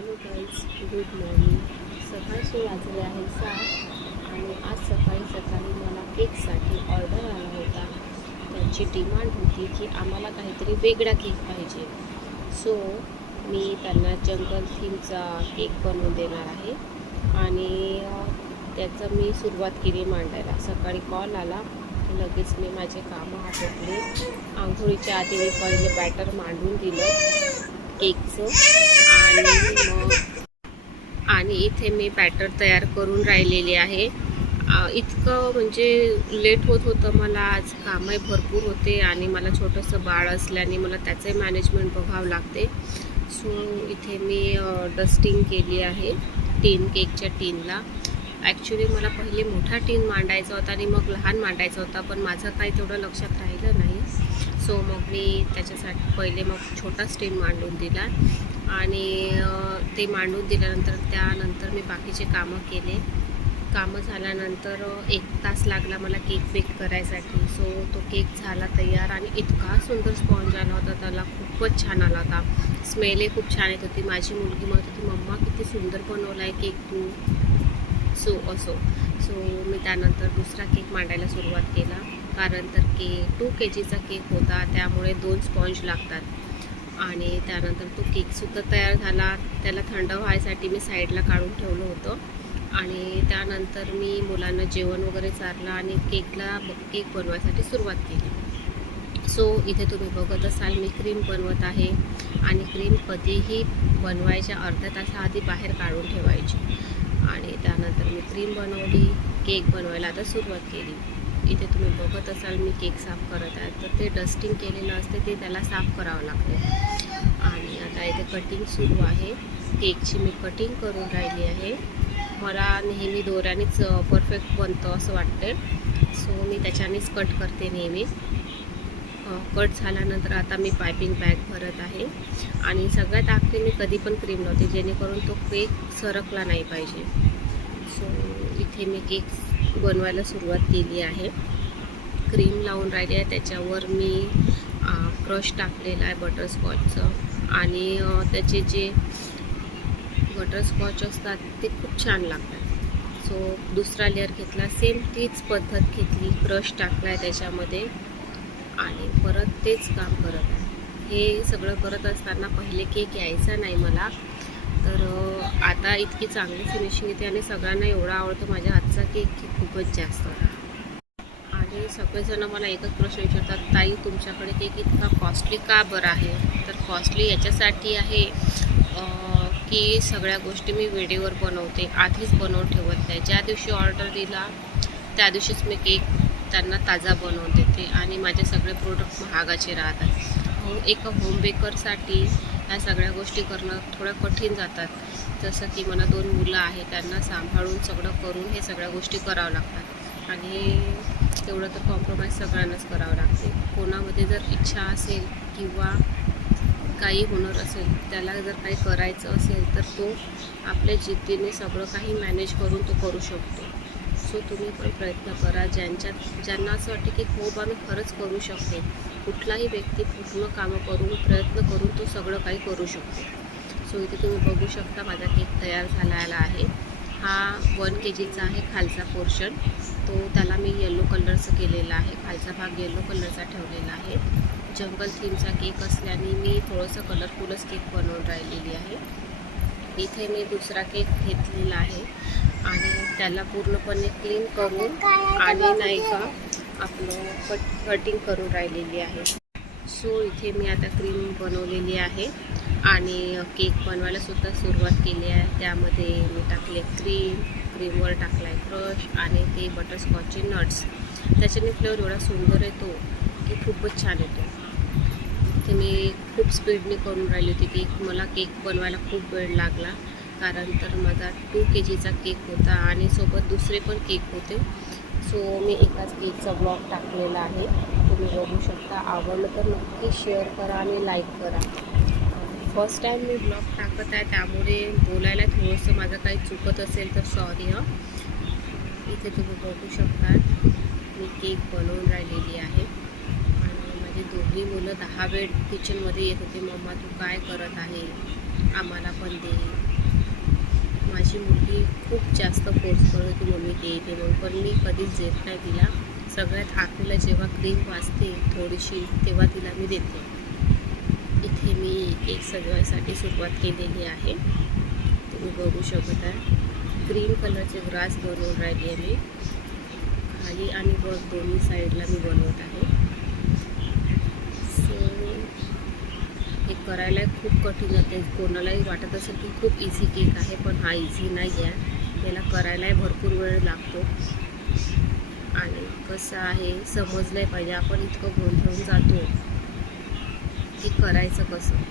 Hello guys, good morning. सकाळचे वाजले आहे 7 आणि आज सकाळी सकाळी मला केकसाठी ऑर्डर आला होता. त्यांची डिमांड होती की आम्हाला काहीतरी वेगळा केक पाहिजे. सो मी त्यांना जंगल थीमचा केक बनवून देणार आहे आणि त्याचं मी सुरुवात केली मांडायला. सकाळी कॉल आला, लगेच मी माझे कामं आटोपले. आंघोळीच्या आधी मी पहिले बॅटर मांडून दिलं केकचं आणि इथे मी बॅटर तयार करून राहिलेली आहे. इतकं म्हणजे लेट होत होतं मला. आज कामही भरपूर होते आणि मला छोटंसं बाळ असल्याने मला त्याचंही मॅनेजमेंट बघावं लागते. सो इथे मी डस्टिंग केली आहे केकच्या टीनला. ॲक्च्युली मला पहिले मोठा टीन मांडायचा होता आणि मग लहान मांडायचा होता, पण माझं काही तेवढं लक्षात राहिलं नाही. सो मग मी त्याच्यासाठी पहिले मग छोटाच टीन मांडून दिला आणि ते मांडून दिल्यानंतर त्यानंतर मी बाकीचे कामं केले. कामं झाल्यानंतर 1 तास लागला मला केक बेक करायसाठी. सो तो केक झाला तयार आणि इतका सुंदर स्पॉन्ज आला होता, त्याला खूपच छान आला होता. स्मेलही खूप छान येत होती. माझी मुलगी म्हणत होती, मम्मा किती सुंदर बनवला आहे केक तू. सो मी त्यानंतर दुसरा केक मांडायला सुरुवात केला, कारण तर 2 kgचा केक होता, त्यामुळे 2 स्पॉन्ज लागतात. आणि त्यानंतर तो केकसुद्धा तयार झाला. त्याला थंड व्हायसाठी मी साईडला काढून ठेवलं होतं आणि त्यानंतर मी मुलांना जेवण वगैरे चारलं आणि केक बनवायसाठी सुरुवात केली. सो इथे तुम्ही बघत असाल मी क्रीम बनवत आहे आणि क्रीम कधीही बनवायच्या अर्ध्या तासाआधी बाहेर काढून ठेवायची. आणि त्यानंतर मी क्रीम बनवली, केक बनवायला आता सुरुवात केली. इथे तुम्ही बघत असाल मी केक साफ करत आहे, तर ते डस्टिंग केलेलं असते ते त्याला साफ करावं लागते. आणि आता इथे कटिंग सुरू आहे. केकची मी कटिंग करून राहिली आहे. मला नेहमी दोऱ्यानेच परफेक्ट बनतं असं वाटते, सो मी त्याच्यानेच कट करते नेहमी. कट झाल्यानंतर आता मी पायपिंग बॅग भरत आहे आणि सगळ्यात आखरी मी कधी पण क्रीम लावते, जेणेकरून तो केक सरकला नाही पाहिजे. सो इथे मी केक बनवायला सुरुवात केली आहे. क्रीम लावून राहिली आहे, त्याच्यावर मी क्रश टाकलेला आहे बटरस्कॉचचं आणि त्याचे जे बटरस्कॉच असतात ते खूप छान लागतात. सो दुसरा लेअर घेतला, सेम तीच पद्धत घेतली, क्रश टाकला आहे त्याच्यामध्ये आणि परत तेच काम करत आहे. हे सगळं करत असताना पहिले केक यायचा नाही मला, तर आता इतकी चांगली फिनिशिंग येते आणि सगळ्यांना एवढा आवडतो माझ्या हातचा केक की खूपच जास्त. आणि सगळेजण मला एकच प्रश्न विचारतात, ताई तुमच्याकडे केक इतका कॉस्टली का बरं आहे? तर कॉस्टली याच्यासाठी आहे की सगळ्या गोष्टी मी वेळेवर बनवते, आधीच बनवून ठेवत नाही. ज्या दिवशी ऑर्डर दिला त्या दिवशीच मी केक त्यांना ताजा बनवून देते आणि माझे सगळे प्रोडक्ट महागाचे राहतात. एक होम बेकरसाठी ह्या सगळ्या गोष्टी करणं थोड्या कठीण जातात. जसं की मला 2 मुलं आहेत, त्यांना सांभाळून सगळं करून हे सगळ्या गोष्टी करावं लागतात आणि तेवढं तर कॉम्प्रोमाइज सगळ्यांनाच करावं लागते. कोणामध्ये जर इच्छा असेल किंवा काही हुनर असेल, त्याला जर काही करायचं असेल तर तो आपल्या जिद्दीने सगळं काही मॅनेज करून तो करू शकतो. सो तुम्ही पण प्रयत्न करा. ज्यांना असं वाटते की हो बा मी खरंच करू शकते, कुठलाही व्यक्ती पूर्ण कामं करून प्रयत्न करून तो सगळं काही करू शकतो. सो इथे तुम्ही बघू शकता माझा केक तयार झालेला आहे. हा 1 kgचा आहे खालचा पोर्शन, तो त्याला मी येलो कलरचं केलेला आहे. खालचा भाग येलो कलरचा ठेवलेला आहे. जंगल थीमचा केक असल्याने मी थोडंसं कलरफुलच केक बनवून राहिलेली आहे. इथे मी दुसरा केक घेतलेला आहे आणि त्याला पूर्णपणे क्लीन करून आणि नाही का आपलं कटिंग करून राहिलेली आहे. सो इथे मी आता क्रीम बनवलेली आहे आणि केक बनवायला सुद्धा सुरुवात केली आहे. त्यामध्ये मी टाकले क्रीमवर टाकला आहे क्रश आणि ते बटरस्कॉचचे नट्स. त्याच्याने फ्लेवर एवढा सुंदर येतो की खूपच छान येतो. ते मी खूप स्पीडने करून राहिली होती केक. मला केक बनवायला खूप वेळ लागला, कारण तर माझा 2 kgचा केक होता आणि सोबत दुसरे पण केक होते. सो मी एकाच केकचा ब्लॉग टाकलेला आहे, तुम्ही बघू शकता. आवडलं तर नक्की शेअर करा आणि लाईक करा. फर्स्ट टाईम मी ब्लॉग टाकत आहे, त्यामुळे बोलायला थोडंसं माझं काही चुकत असेल तर सॉरी हं. इथे तुम्ही बघू शकता मी केक बनवून राहिलेली आहे आणि माझी दोन्ही मुलं 10 वेळ किचनमध्ये येत होते, मम्मा तू काय करत आहे. आम्हाला पण दे. माझी मुलगी खूप जास्त फोर्स करत होती, मम्मी दे म्हणून, पण मी कधीच देत नाही तिला. सगळ्यात आखरीला जेव्हा क्रीम वाजते थोडीशी तेव्हा तिला मी देते. इथे मी केक सजवायसाठी सुरुवात केलेली आहे, तुम्ही बघू शकत आहे. ग्रीन कलरचे ग्रास बनवून राहिली आहे मी. खाली आणि वर दोन्ही साईडला मी बनवत आहे. सो हे करायला खूप कठीण जाते. कोणालाही वाटत असेल की खूप इझी केक आहे, पण हा इझी नाही आहे. याला करायलाही भरपूर वेळ लागतो आणि कसं आहे समजलंही पाहिजे. आपण इतकं गोंधळून जातो की करायचं कसं.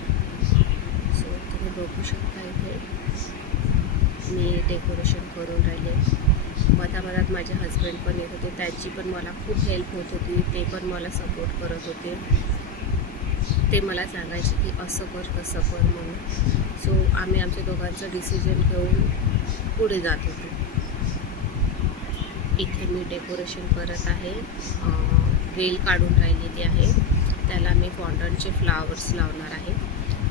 सो तुम्ही बघू शकता इथे मी डेकोरेशन करून राहिले. मधामधात माझे हस्बंड पण येत होते, त्याची पण मला खूप हेल्प होत होती. ते पण मला सपोर्ट करत होते. ते मला सांगायचे की असं कर तसं कर म्हणून. सो आम्ही आमच्या दोघांचं डिसिजन घेऊन पुढे जात होतो. इथे मी डेकोरेशन करत आहे. वेल काढून राहिलेली आहे. त्याला मी फॉन्डंटचे फ्लावर्स लावणार आहे.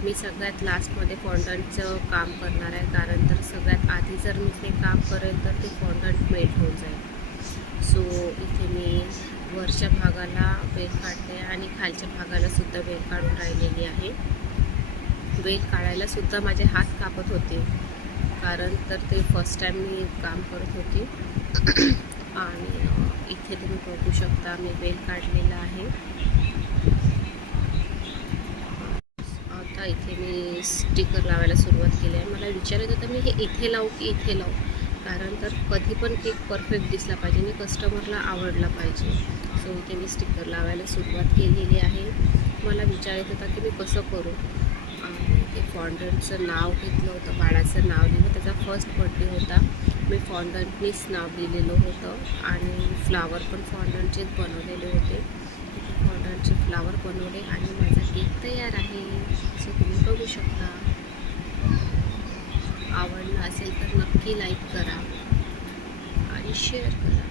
मी सगळ्यात लास्टमध्ये फॉन्डंटचं काम करणार आहे, कारण तर सगळ्यात आधी जर मी ते काम करेल तर ते फॉन्डंट मेल्ट होऊन जाईल. सो इथे मी वरच्या भागाला वेल काढते आणि खालच्या भागाला सुद्धा वेल काढून राहिलेली आहे. वेल काढायला सुद्धा माझे हात कापत होते, कारण तर ते फर्स्ट टाईम मी काम करत होती. आणि इथे तुम्ही बघू शकता मी वेल काढलेला आहे. आता इथे मी स्टिकर लावायला सुरुवात केली आहे. मला विचारत होतं मी हे इथे लावू की इथे लावू, कारण तर कधी पण केक परफेक्ट दिसला पाहिजे आणि कस्टमरला आवडला पाहिजे. सो इथे मी स्टिकर लावायला सुरुवात केलेली आहे. मला विचारत होता की मी कसं करू. आणि ते फॉन्डंटचं नाव घेतलं होतं, बाळाचं नाव लिहिलं. त्याचा फर्स्ट बर्थडे होता. मी फॉन्डंटनीच नाव लिहिलेलं होतं आणि फ्लावर पण फॉन्डंटचेच बनवलेले होते. फॉन्डंटचे फ्लावर बनवले आणि माझा केक तयार आहे. सो तुम्ही बघू शकता. आवडला असेल तर नक्की लाईक करा आणि शेअर करा.